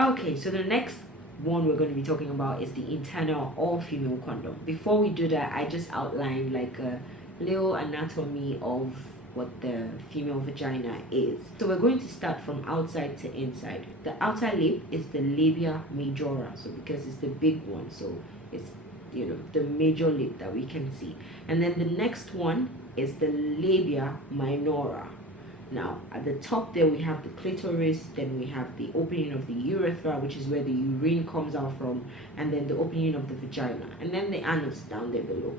Okay, so the next one we're going to be talking about is the internal all female condom. Before we do that, I just outlined like a little anatomy of what the female vagina is. So we're going to start from outside to inside. The outer lip is the labia majora, so because it's the big one, so it's, you know, the major lip that we can see. And then the next one is the labia minora. Now, at the top there we have the clitoris, then we have the opening of the urethra, which is where the urine comes out from, and then the opening of the vagina, and then the anus down there below.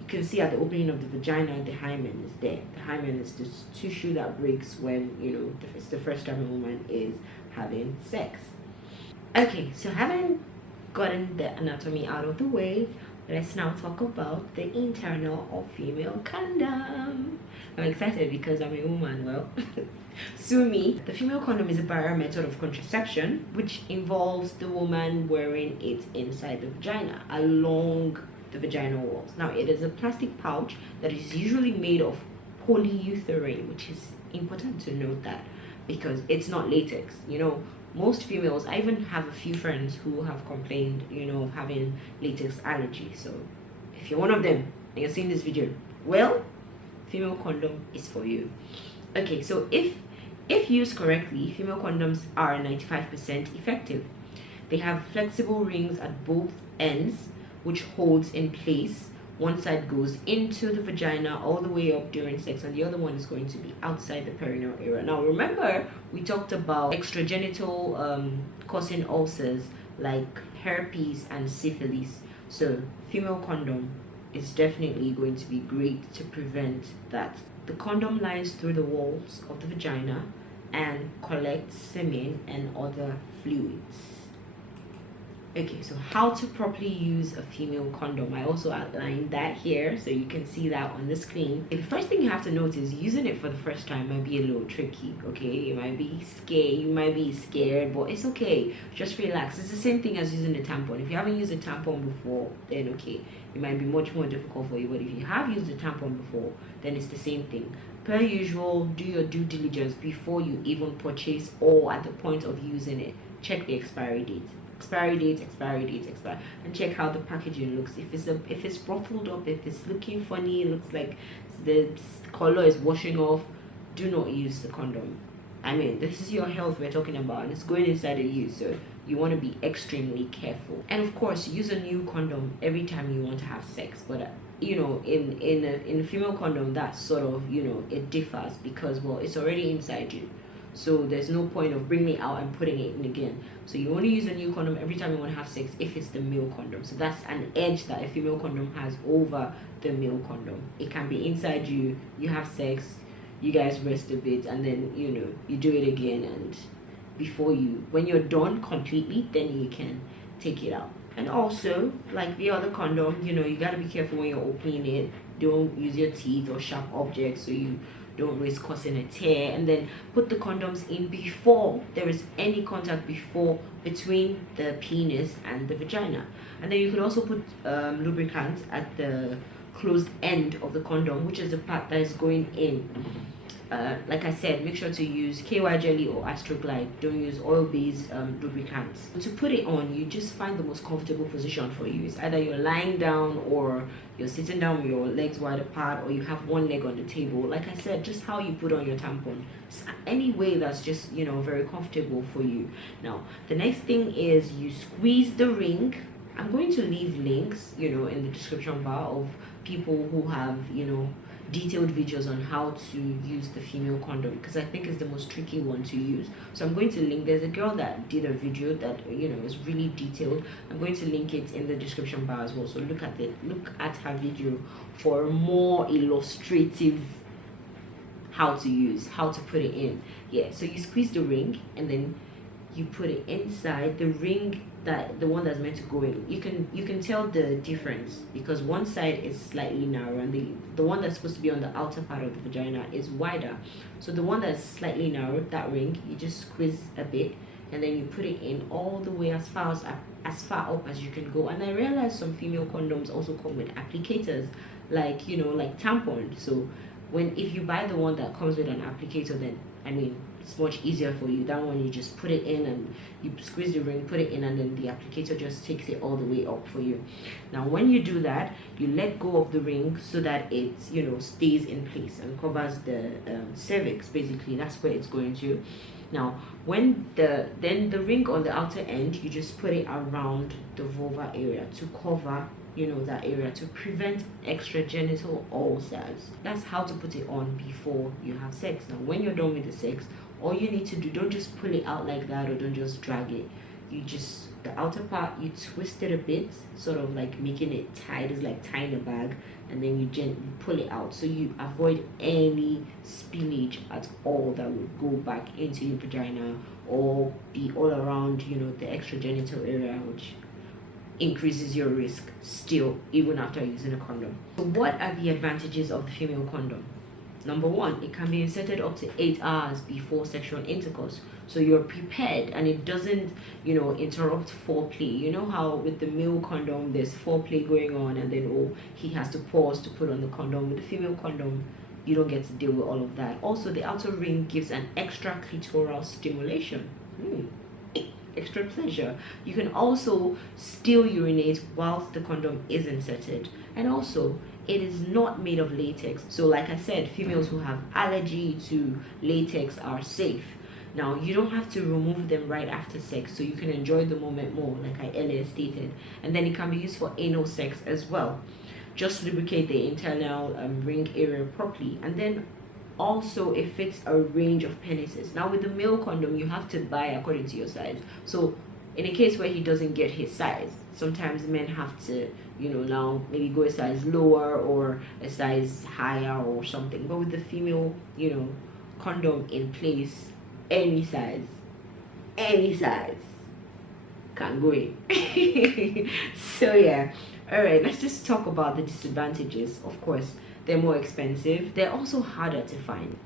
You can see at the opening of the vagina, the hymen is there. The hymen is this tissue that breaks when, you know, it's the first time a woman is having sex. Okay, so having gotten the anatomy out of the way, let's now talk about the internal or female condom. I'm excited because I'm a woman. Well, sue me. The female condom is a barrier method of contraception which involves the woman wearing it inside the vagina along the vaginal walls. Now, it is a plastic pouch that is usually made of polyurethane, which is important to note that because it's not latex. You know, most females, I even have a few friends who have complained, you know, of having latex allergy. So if you're one of them and you're seeing this video, well, female condom is for you. Okay, so if used correctly, female condoms are 95% effective. They have flexible rings at both ends which holds in place. One side goes into the vagina all the way up during sex, and the other one is going to be outside the perineal area. Now remember, we talked about extragenital causing ulcers like herpes and syphilis. So female condom is definitely going to be great to prevent that. The condom lies through the walls of the vagina and collects semen and other fluids. Okay, so how to properly use a female condom. I also outlined that here, so you can see that on the screen. The first thing you have to note is using it for the first time might be a little tricky, okay? You might be scared, but it's okay. Just relax. It's the same thing as using a tampon. If you haven't used a tampon before, then okay, it might be much more difficult for you. But if you have used a tampon before, then it's the same thing. Per usual, do your due diligence before you even purchase or at the point of using it. Check the expiry date, and check how the packaging looks. If it's ruffled up, if it's looking funny, it looks like the color is washing off, do not use the condom. I mean, this is your health we're talking about, and it's going inside of you, so you want to be extremely careful. And of course, use a new condom every time you want to have sex. But you know, in a female condom, that sort of, you know, it differs because, well, it's already inside you. So there's no point of bringing it out and putting it in again. So you only use a new condom every time you want to have sex if it's the male condom. So that's an edge that a female condom has over the male condom. It can be inside you, you have sex, you guys rest a bit, and then, you know, you do it again, and when you're done completely, then you can take it out. And also, like the other condom, you know, you got to be careful when you're opening it. Don't use your teeth or sharp objects so you don't risk causing a tear. And then put the condoms in before there is any contact between the penis and the vagina. And then you could also put lubricant at the closed end of the condom, which is the part that is going in. Like I said, make sure to use KY jelly or Astroglide. Don't use oil-based lubricants. To put it on, you just find the most comfortable position for you. It's either you're lying down or you're sitting down with your legs wide apart, or you have one leg on the table. Like I said, just how you put on your tampon. Any way that's just, you know, very comfortable for you. Now, the next thing is you squeeze the ring. I'm going to leave links, you know, in the description bar of people who have, you know, detailed videos on how to use the female condom, because I think it's the most tricky one to use. So I'm going to link, there's a girl that did a video that, you know, is really detailed. I'm going to link it in the description bar as well, so look at her video for more illustrative how to put it in. Yeah, so you squeeze the ring and then you put it inside the ring, that the one that's meant to go in. You can tell the difference because one side is slightly narrow and the one that's supposed to be on the outer part of the vagina is wider. So the one that's slightly narrow, that ring, you just squeeze a bit and then you put it in all the way as far up as you can go. And I realized some female condoms also come with applicators, like, you know, like tampons. So if you buy the one that comes with an applicator, then I mean it's much easier for you. That one, you just put it in and you squeeze the ring, put it in, and then the applicator just takes it all the way up for you. Now when you do that, you let go of the ring so that it, you know, stays in place and covers the cervix. Basically that's where it's going to. Now when the ring on the outer end, you just put it around the vulva area to cover, you know, that area, to prevent extragenital ulcers. That's how to put it on before you have sex. Now when you're done with the sex, all you need to do, don't just pull it out like that, or don't just drag it. You just, the outer part, you twist it a bit, sort of like making it tight. It's like tying a bag, and then you gently pull it out, so you avoid any spillage at all that would go back into your vagina or be all around, you know, the extragenital area, which increases your risk still, even after using a condom. So what are the advantages of the female condom? Number one, it can be inserted up to 8 hours before sexual intercourse, so you're prepared and it doesn't, you know, interrupt foreplay. You know how with the male condom there's foreplay going on, and then, oh, he has to pause to put on the condom. With the female condom, you don't get to deal with all of that. Also, the outer ring gives an extra clitoral stimulation. Extra pleasure. You can also still urinate whilst the condom is inserted, and also it is not made of latex. So like I said, females who have allergy to latex are safe. Now you don't have to remove them right after sex, so you can enjoy the moment more, like I earlier stated. And then it can be used for anal sex as well. Just lubricate the internal ring area properly, and then also it fits a range of penises. Now with the male condom, you have to buy according to your size. So in a case where he doesn't get his size, sometimes men have to, you know, now maybe go a size lower or a size higher or something. But with the female, you know, condom in place, any size can go in. So yeah, all right, let's just talk about the disadvantages. Of course, they're more expensive. They're also harder to find.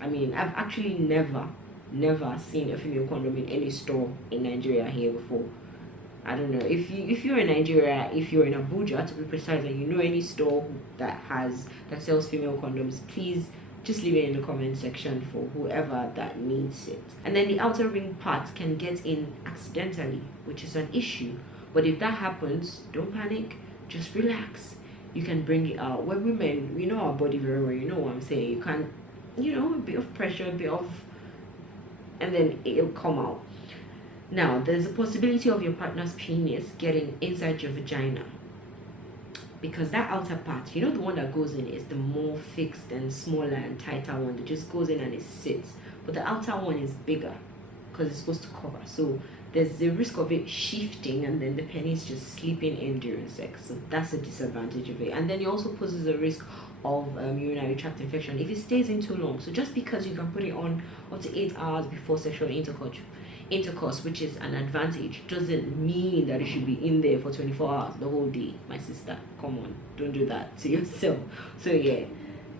I mean, I've actually never seen a female condom in any store in Nigeria here before. I don't know if you're in Nigeria, if you're in Abuja to be precise, and you know any store that sells female condoms, please just leave it in the comment section for whoever that needs it. And then the outer ring part can get in accidentally, which is an issue. But if that happens, don't panic, just relax. You can bring it out. We're women, we know our body very well, you know what I'm saying. You can, you know, a bit of pressure, a bit of, and then it'll come out. Now, there's a possibility of your partner's penis getting inside your vagina, because that outer part, you know, the one that goes in is the more fixed and smaller and tighter one that just goes in and it sits. But the outer one is bigger because it's supposed to cover. So there's the risk of it shifting and then the penis just slipping in during sex. So that's a disadvantage of it. And then it also poses a risk of urinary tract infection if it stays in too long. So just because you can put it on up to 8 hours before sexual intercourse, which is an advantage, doesn't mean that it should be in there for 24 hours the whole day. My sister, come on, don't do that to yourself. So yeah,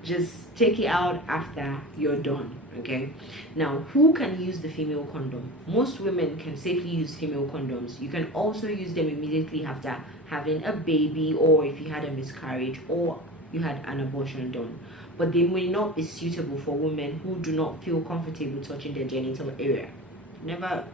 just take it out after you're done. Okay, now who can use the female condom? Most women can safely use female condoms. You can also use them immediately after having a baby, or if you had a miscarriage or you had an abortion done, but they may not be suitable for women who do not feel comfortable touching their genital area. Never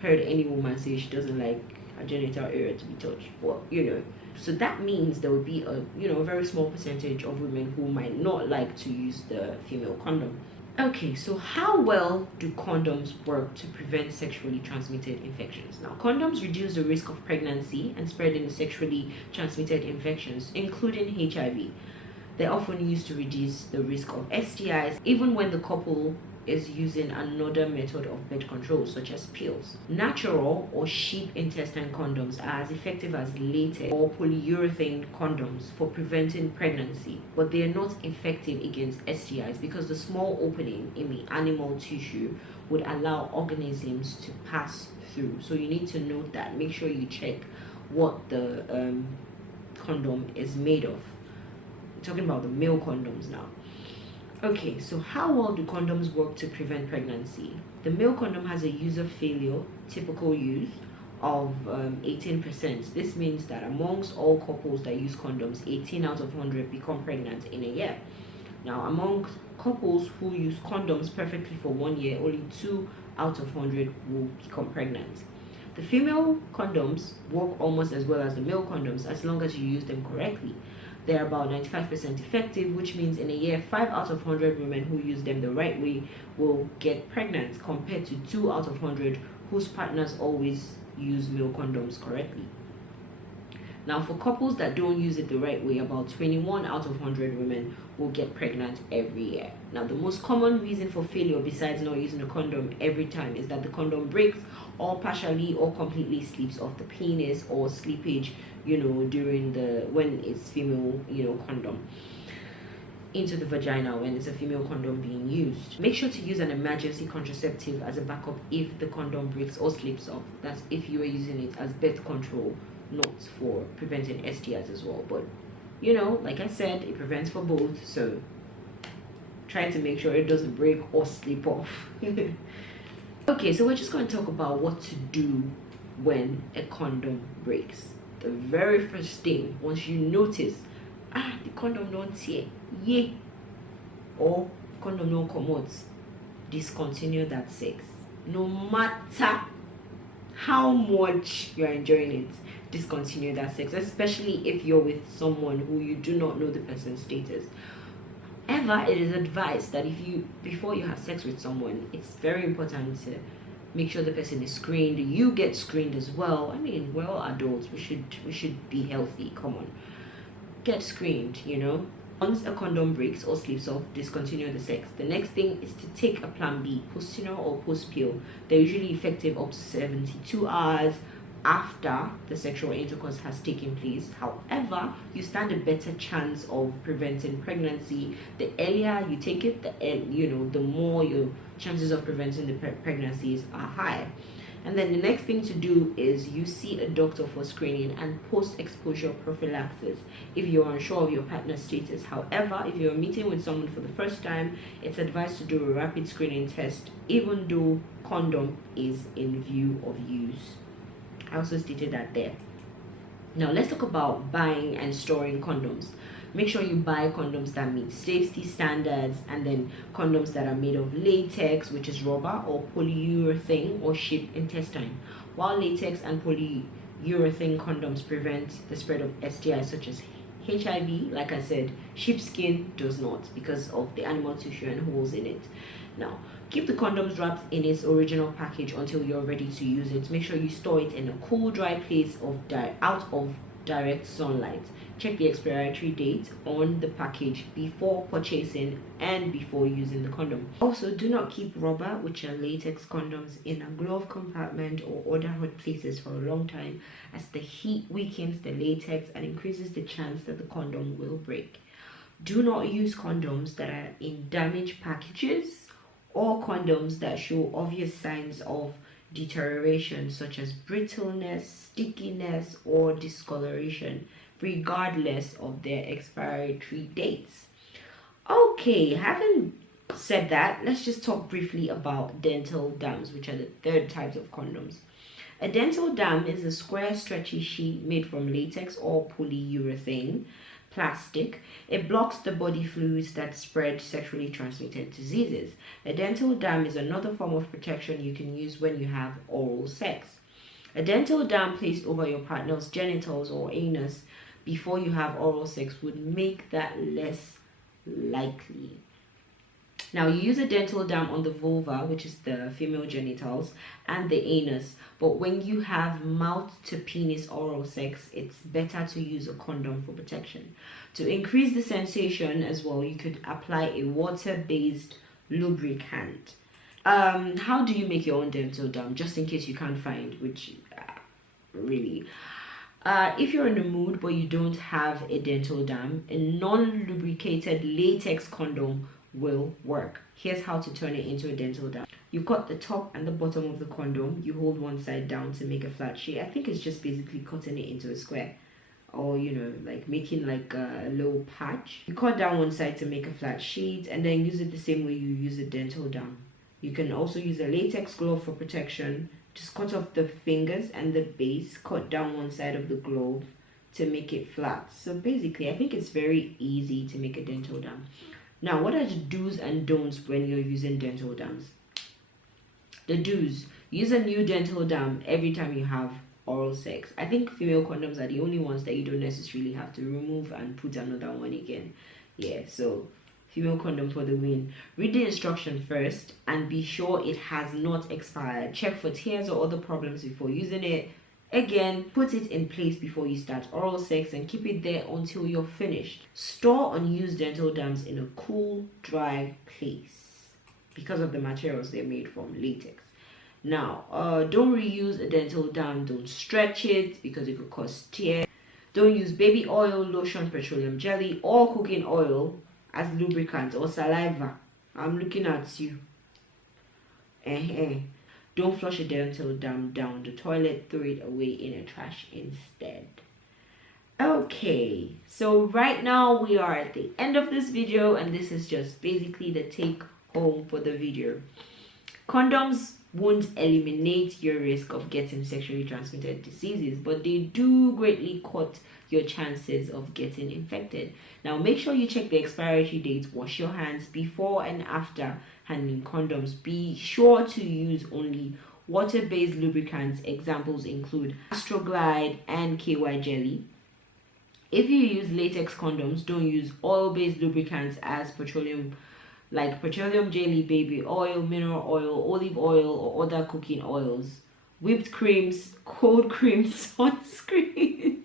heard any woman say she doesn't like her genital area to be touched. Well, you know, so that means there will be a, you know, a very small percentage of women who might not like to use the female condom. Okay, so how well do condoms work to prevent sexually transmitted infections? Now, condoms reduce the risk of pregnancy and spreading sexually transmitted infections, including HIV. They're often used to reduce the risk of STIs, even when the couple is using another method of birth control, such as pills. Natural or sheep intestine condoms are as effective as latex or polyurethane condoms for preventing pregnancy, but they are not effective against STIs because the small opening in the animal tissue would allow organisms to pass through. So you need to note that. Make sure you check what the condom is made of. We're talking about the male condoms now. Okay, so how well do condoms work to prevent pregnancy? The male condom has a user failure, typical use, of 18%. This means that amongst all couples that use condoms, 18 out of 100 become pregnant in a year. Now, among couples who use condoms perfectly for 1 year, only 2 out of 100 will become pregnant. The female condoms work almost as well as the male condoms as long as you use them correctly. They're about 95% effective, which means in a year, 5 out of 100 women who use them the right way will get pregnant, compared to 2 out of 100 whose partners always use male condoms correctly. Now, for couples that don't use it the right way, about 21 out of 100 women will get pregnant every year. Now, the most common reason for failure besides not using a condom every time is that the condom breaks or partially or completely slips off the penis, or slippage, during when it's female, condom into the vagina when it's a female condom being used. Make sure to use an emergency contraceptive as a backup if the condom breaks or slips off. That's if you are using it as birth control, not for preventing STIs as well. But like I said, it prevents for both, so try to make sure it doesn't break or slip off. Okay, so we're just going to talk about what to do when a condom breaks. The very first thing, once you notice the condom don't tear, or condom don't come out, discontinue that sex. No matter how much you're enjoying it, discontinue that sex, especially if you're with someone who you do not know the person's status. However, it is advised that before you have sex with someone, it's very important to make sure the person is screened. You get screened as well. I mean, we're all adults, we should be healthy. Come on, get screened. Once a condom breaks or slips off, discontinue the sex. The next thing is to take a plan B, post-tinor or post-pill. They're usually effective up to 72 hours after the sexual intercourse has taken place. However, you stand a better chance of preventing pregnancy. The earlier you take it, the more your chances of preventing the pregnancies are high. And then the next thing to do is you see a doctor for screening and post-exposure prophylaxis if you're unsure of your partner's status. However, if you're meeting with someone for the first time, it's advised to do a rapid screening test, even though condom is in view of use. I also stated that there. Now let's talk about buying and storing condoms. Make sure you buy condoms that meet safety standards, and then condoms that are made of latex, which is rubber, or polyurethane or sheep intestine. While latex and polyurethane condoms prevent the spread of STIs such as HIV, like I said, sheepskin does not, because of the animal tissue and holes in it. Now, keep the condoms wrapped in its original package until you're ready to use it. Make sure you store it in a cool, dry place out of direct sunlight. Check the expiry date on the package before purchasing and before using the condom. Also, do not keep rubber, which are latex condoms, in a glove compartment or other hot places for a long time, as the heat weakens the latex and increases the chance that the condom will break. Do not use condoms that are in damaged packages or condoms that show obvious signs of deterioration, such as brittleness, stickiness, or discoloration, regardless of their expiry dates. Okay, having said that, let's just talk briefly about dental dams, which are the third type of condoms. A dental dam is a square, stretchy sheet made from latex or polyurethane plastic. It blocks the body fluids that spread sexually transmitted diseases. A dental dam is another form of protection you can use when you have oral sex. A dental dam placed over your partner's genitals or anus before you have oral sex would make that less likely. Now, you use a dental dam on the vulva, which is the female genitals, and the anus, but when you have mouth to penis oral sex, it's better to use a condom for protection. To increase the sensation as well, you could apply a water-based lubricant. How do you make your own dental dam, just in case you can't find, which really... if you're in the mood but you don't have a dental dam, a non-lubricated latex condom will work. Here's how to turn it into a dental dam. You cut the top and the bottom of the condom. You hold one side down to make a flat shape. I think it's just basically cutting it into a square, or like making like a little patch. You cut down one side to make a flat sheet, and then use it the same way you use a dental dam. You can also use a latex glove for protection. Just cut off the fingers and the base, cut down one side of the glove to make it flat. So basically, I think it's very easy to make a dental dam. Now, what are the do's and don'ts when you're using dental dams? The do's: use a new dental dam every time you have oral sex. I think female condoms are the only ones that you don't necessarily have to remove and put another one again. Yeah, so female condom for the win. Read the instruction first and be sure it has not expired. Check for tears or other problems before using it. Again, put it in place before you start oral sex and keep it there until you're finished. Store unused dental dams in a cool, dry place because of the materials they're made from, latex. Now, don't reuse a dental dam. Don't stretch it because it could cause tears. Don't use baby oil, lotion, petroleum jelly, or cooking oil as lubricant or saliva. I'm looking at you. Don't flush a dental dam down the toilet. Throw it away in a trash instead. Okay, so right now we are at the end of this video, and this is just basically the take home for the video. Condoms won't eliminate your risk of getting sexually transmitted diseases, but they do greatly cut your chances of getting infected. Now, make sure you check the expiry date, wash your hands before and after handling condoms. Be sure to use only water-based lubricants. Examples include Astroglide and KY jelly. If you use latex condoms, don't use oil-based lubricants as petroleum jelly, baby oil, mineral oil, olive oil, or other cooking oils. Whipped creams, cold creams, sunscreens,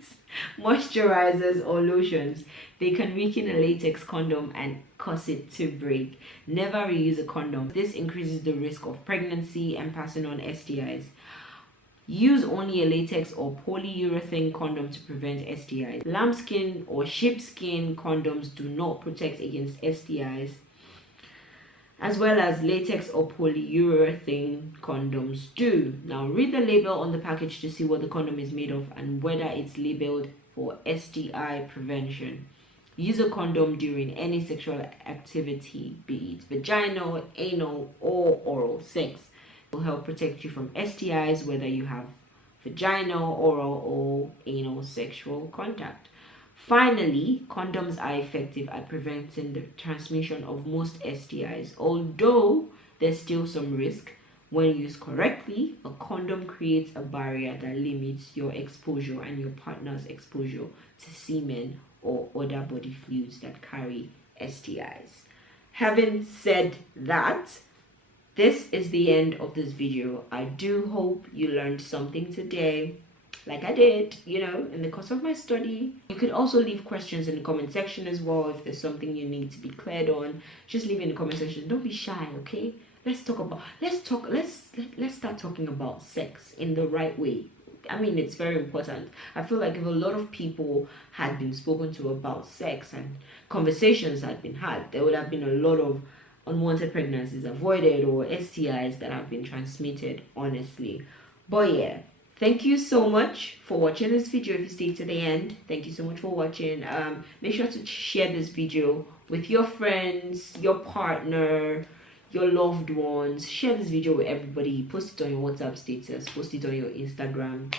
moisturizers, or lotions. They can weaken a latex condom and cause it to break. Never reuse a condom. This increases the risk of pregnancy and passing on STIs. Use only a latex or polyurethane condom to prevent STIs. Lambskin or sheepskin condoms do not protect against STIs, as well as latex or polyurethane condoms do. Now, read the label on the package to see what the condom is made of and whether it's labeled for STI prevention. Use a condom during any sexual activity, be it vaginal, anal, or oral sex. It will help protect you from STIs whether you have vaginal, oral, or anal sexual contact. Finally, condoms are effective at preventing the transmission of most STIs. Although there's still some risk, when used correctly, a condom creates a barrier that limits your exposure and your partner's exposure to semen or other body fluids that carry STIs. Having said that, this is the end of this video. I do hope you learned something today, like I did, in the course of my study. You could also leave questions in the comment section as well. If there's something you need to be cleared on, just leave it in the comment section. Don't be shy, okay? Let's start talking about sex in the right way. I mean, it's very important. I feel like if a lot of people had been spoken to about sex and conversations had been had, there would have been a lot of unwanted pregnancies avoided or STIs that have been transmitted, honestly. But yeah, thank you so much for watching this video. If you stayed to the end, thank you so much for watching. Make sure to share this video with your friends, your partner, your loved ones. Share this video with everybody. Post it on your WhatsApp status, post it on your Instagram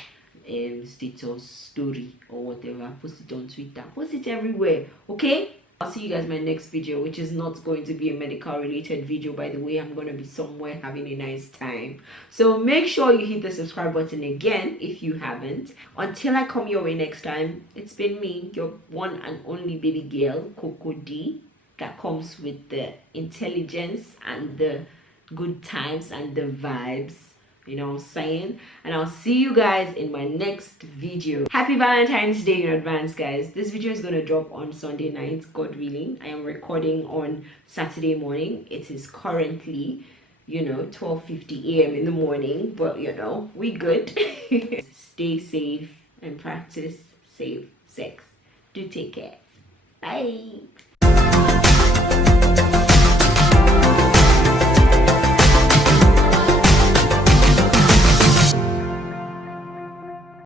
status story or whatever. Post it on Twitter, post it everywhere, okay? I'll see you guys in my next video, which is not going to be a medical related video, by the way. I'm going to be somewhere having a nice time. So make sure you hit the subscribe button again if you haven't. Until I come your way next time, it's been me, your one and only baby girl, Coco D, that comes with the intelligence and the good times and the vibes. You know what I'm saying? And I'll see you guys in my next video. Happy Valentine's Day in advance, guys. This video is going to drop on Sunday night, God willing. I am recording on Saturday morning. It is currently, 12:50 a.m. in the morning. But, we good. Stay safe and practice safe sex. Do take care. Bye.